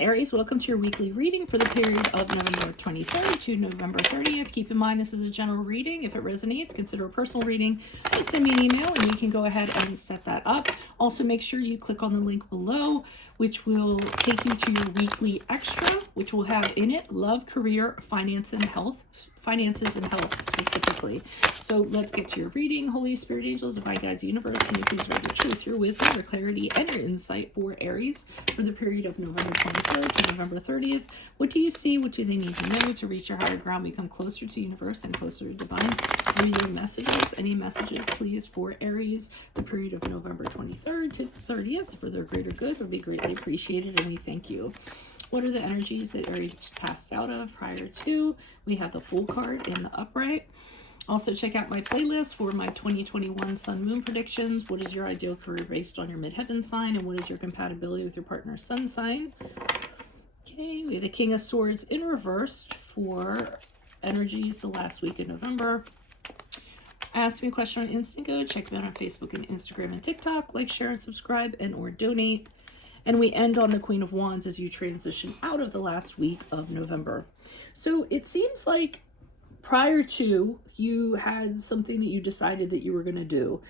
Aries, welcome to your weekly reading for the period of November 23rd to November 30th. Keep in mind this is a general reading. If it resonates, consider a personal reading. Just send me an email and we can go ahead and set that up. Also, make sure you click on the link below, which will take you to your weekly extra, which will have in it love, career, finances, and health specifically. So let's get to your reading. Holy Spirit, angels, divine guides, universe, can you please write your truth, your wisdom, your clarity, and your insight for Aries for the period of November 23rd to November 30th? What do you see? What do they need to know to reach your higher ground, become closer to universe and closer to divine? Read your messages. Any messages, please, for Aries, the period of November 23rd to the 30th for their greater good would be greatly appreciated, and we thank you. What are the energies that Aries passed out of prior to? We have the Fool card in the upright. Also, check out my playlist for my 2021 Sun Moon predictions. What is your ideal career based on your midheaven sign? And what is your compatibility with your partner's sun sign? Okay, we have the King of Swords in reversed for energies the last week of November. Ask me a question on Instant Go. Check me out on Facebook and Instagram and TikTok. Like, share, and subscribe, and or donate. And we end on the Queen of Wands as you transition out of the last week of November. So it seems like prior to, you had something that you decided that you were going to do.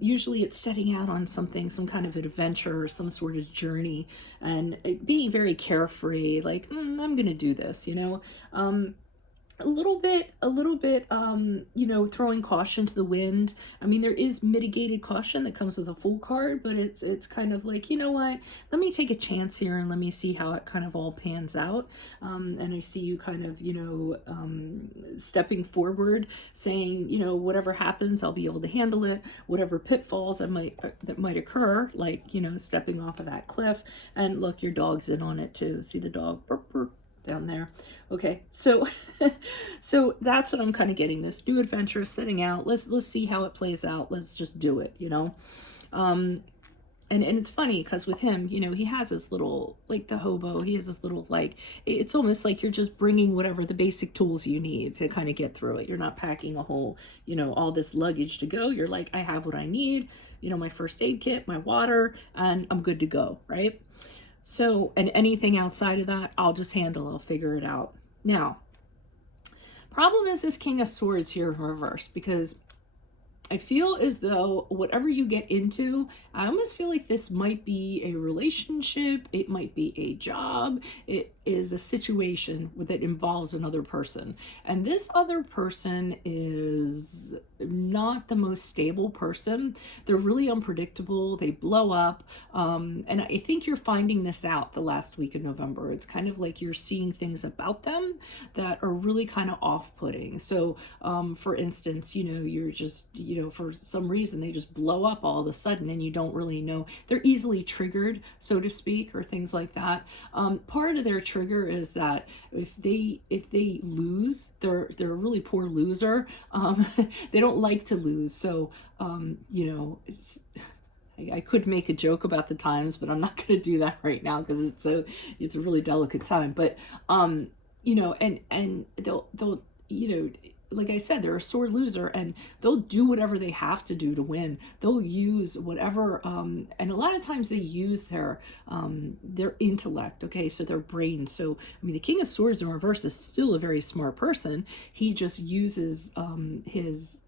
Usually it's setting out on something, some kind of adventure or some sort of journey, and being very carefree, like, I'm going to do this, you know. A little bit, you know, throwing caution to the wind. I mean, there is mitigated caution that comes with a Fool card, but it's kind of like, you know what, let me take a chance here and let me see how it kind of all pans out. And I see you kind of, you know, stepping forward, saying, you know, whatever happens, I'll be able to handle it. Whatever pitfalls that might occur, like, you know, stepping off of that cliff. And look, your dog's in on it too. See the dog? Burp, burp. Down there. Okay, so so that's what I'm kind of getting, this new adventure setting out. Let's see how it plays out. Let's just do it, you know. And it's funny because with him, you know, he has this little, like the hobo, he has this little, like, it's almost like you're just bringing whatever the basic tools you need to kind of get through it. You're not packing a whole, you know, all this luggage to go. You're like, I have what I need, you know, my first aid kit, my water, and I'm good to go, right? So, and anything outside of that, I'll just handle, I'll figure it out. Now, problem is this King of Swords here in reverse, because I feel as though whatever you get into, I almost feel like this might be a relationship, it might be a job, it is a situation that involves another person. And this other person is not the most stable person. They're really unpredictable, they blow up. And I think you're finding this out the last week of November. It's kind of like you're seeing things about them that are really kind of off-putting. So for instance, you know, you're just, you know, for some reason they just blow up all of a sudden and you don't really know. They're easily triggered, so to speak, or things like that. Part of their trigger is that if they lose, they're a really poor loser. They don't like to lose. So you know, I could make a joke about the times, but I'm not going to do that right now because it's a really delicate time. But you know, and they'll you know, like I said, they're a sore loser and they'll do whatever they have to do to win. They'll use whatever, and a lot of times they use their intellect, okay, so their brain. So, I mean, the King of Swords in reverse is still a very smart person. He just uses his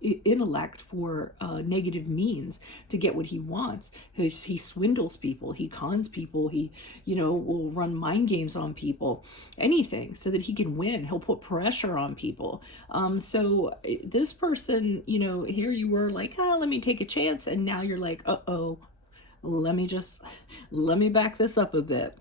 intellect for negative means to get what he wants. He swindles people, he cons people, he, you know, will run mind games on people, anything so that he can win. He'll put pressure on people. So this person, you know, here you were like, let me take a chance, and now you're like, let me back this up a bit.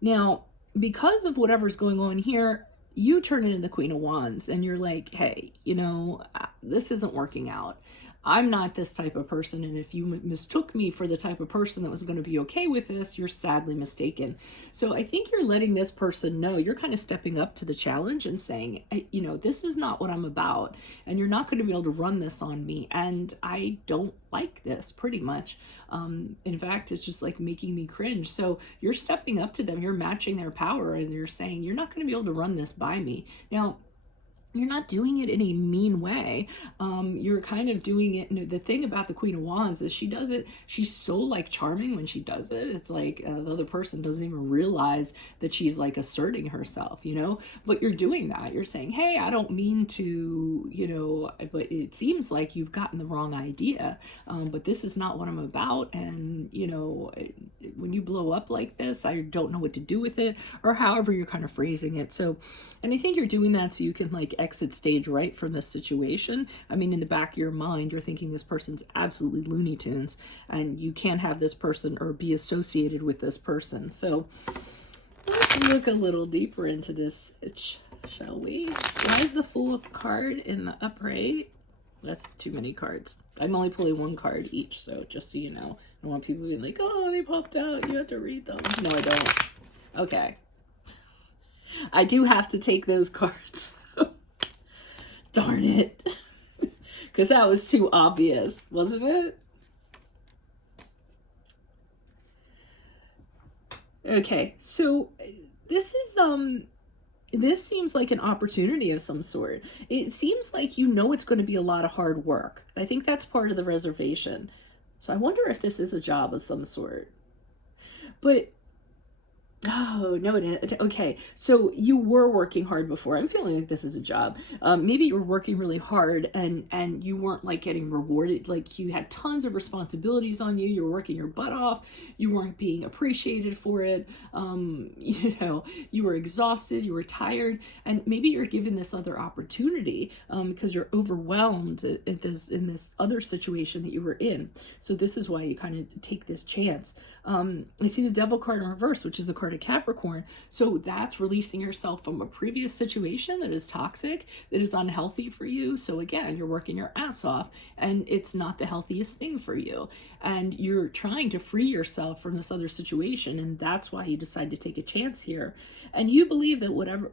Now, because of whatever's going on here, you turn into the Queen of Wands and you're like, hey, you know, this isn't working out. I'm not this type of person, and if you mistook me for the type of person that was going to be okay with this, you're sadly mistaken. So I think you're letting this person know, you're kind of stepping up to the challenge and saying, you know, this is not what I'm about, and you're not going to be able to run this on me, and I don't like this, pretty much. In fact, it's just like making me cringe. So you're stepping up to them, you're matching their power, and you're saying, you're not going to be able to run this by me. Now, you're not doing it in a mean way. You're kind of doing it. The thing about the Queen of Wands is she does it. She's so like charming when she does it. It's like the other person doesn't even realize that she's like asserting herself, but you're doing that. You're saying, hey, I don't mean to, but it seems like you've gotten the wrong idea. But this is not what I'm about. And, when you blow up like this, I don't know what to do with it, or however you're kind of phrasing it. So, and I think you're doing that so you can like exit stage right from this situation. I mean, in the back of your mind, you're thinking this person's absolutely Looney Tunes, and you can't have this person or be associated with this person. So let's look a little deeper into this, shall we? Why is the Fool card in the upright? That's too many cards. I'm only pulling one card each, so just so you know. I don't want people being like, oh, they popped out, you have to read them. No, I don't. Okay. I do have to take those cards. Darn it. Because that was too obvious, wasn't it? Okay, so this seems like an opportunity of some sort. It seems like it's going to be a lot of hard work. I think that's part of the reservation. So I wonder if this is a job of some sort. But oh, no, it is. Okay, so you were working hard before. I'm feeling like this is a job. Maybe you were working really hard and you weren't like getting rewarded. Like you had tons of responsibilities on you. You were working your butt off. You weren't being appreciated for it. You were exhausted. You were tired. And maybe you're given this other opportunity because you're overwhelmed in this other situation that you were in. So this is why you kind of take this chance. I see the Devil card in reverse, which is the card of Capricorn. So that's releasing yourself from a previous situation that is toxic, that is unhealthy for you. So again, you're working your ass off and it's not the healthiest thing for you. And you're trying to free yourself from this other situation. And that's why you decide to take a chance here. And you believe that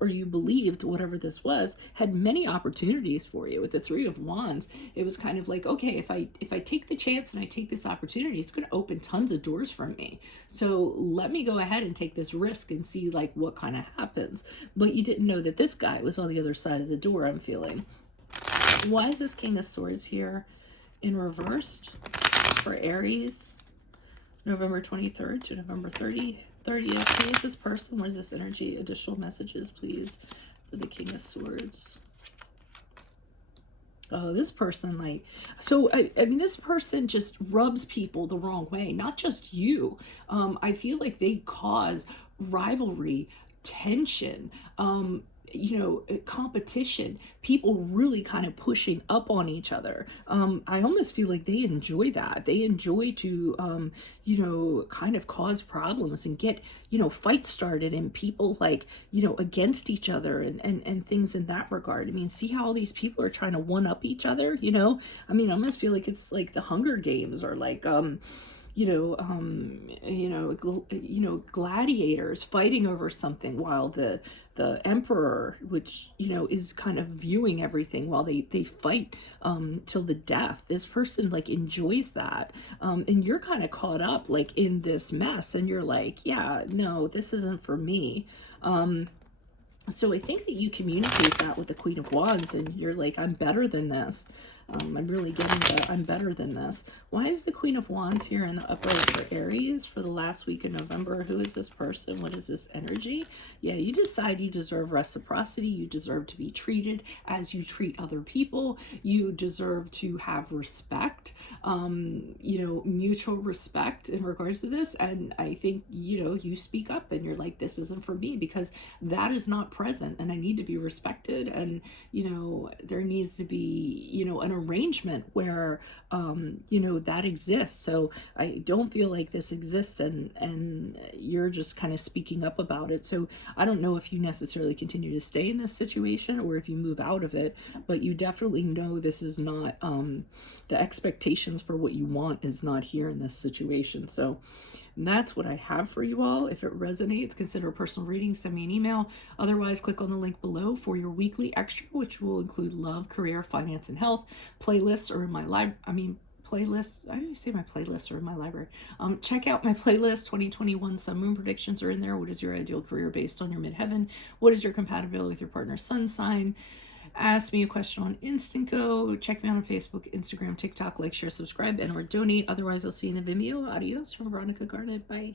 you believed whatever this was had many opportunities for you. With the Three of Wands, it was kind of like, okay, if I take the chance and I take this opportunity, it's going to open tons of doors for me. So let me go ahead and take this risk and see like what kind of happens. But you didn't know that this guy was on the other side of the door, I'm feeling. Why is this King of Swords here in reversed for Aries, November 23rd to November 30th? Who is this person? What is this energy? Additional messages, please, for the King of Swords. Oh, this person, I mean, this person just rubs people the wrong way, not just you. I feel like they cause rivalry, tension, competition, people really kind of pushing up on each other. I almost feel like they enjoy that. They enjoy to, kind of cause problems and get, fights started and people against each other and things in that regard. I mean, see how all these people are trying to one up each other, I mean, I almost feel like it's like the Hunger Games or like, gladiators fighting over something while the emperor, which, is kind of viewing everything while they fight till the death. This person enjoys that. And you're kind of caught up in this mess and you're like, yeah, no, this isn't for me. So I think that you communicate that with the Queen of Wands and you're like, I'm better than this. I'm really getting that I'm better than this. Why is the Queen of Wands here in the upright for Aries for the last week of November? Who is this person? What is this energy? Yeah, you decide you deserve reciprocity. You deserve to be treated as you treat other people. You deserve to have respect, mutual respect in regards to this. And I think, you speak up and you're like, this isn't for me because that is not present and I need to be respected. And, there needs to be, an arrangement where, that exists. So I don't feel like this exists and you're just kind of speaking up about it. So I don't know if you necessarily continue to stay in this situation or if you move out of it, but you definitely know this is not, the expectations for what you want is not here in this situation. So that's what I have for you all. If it resonates, consider a personal reading, send me an email. Otherwise, click on the link below for your weekly extra, which will include love, career, finance, and health. Playlists are in my playlists. I always say my playlists are in my library. Check out my playlist. 2021 Sun Moon predictions are in there. What is your ideal career based on your midheaven? What is your compatibility with your partner's sun sign? Ask me a question on Instant Go. Check me out on Facebook, Instagram, TikTok. Like, share, subscribe, and or donate. Otherwise, I'll see you in the Vimeo. Adios from Veronica Garnett. Bye.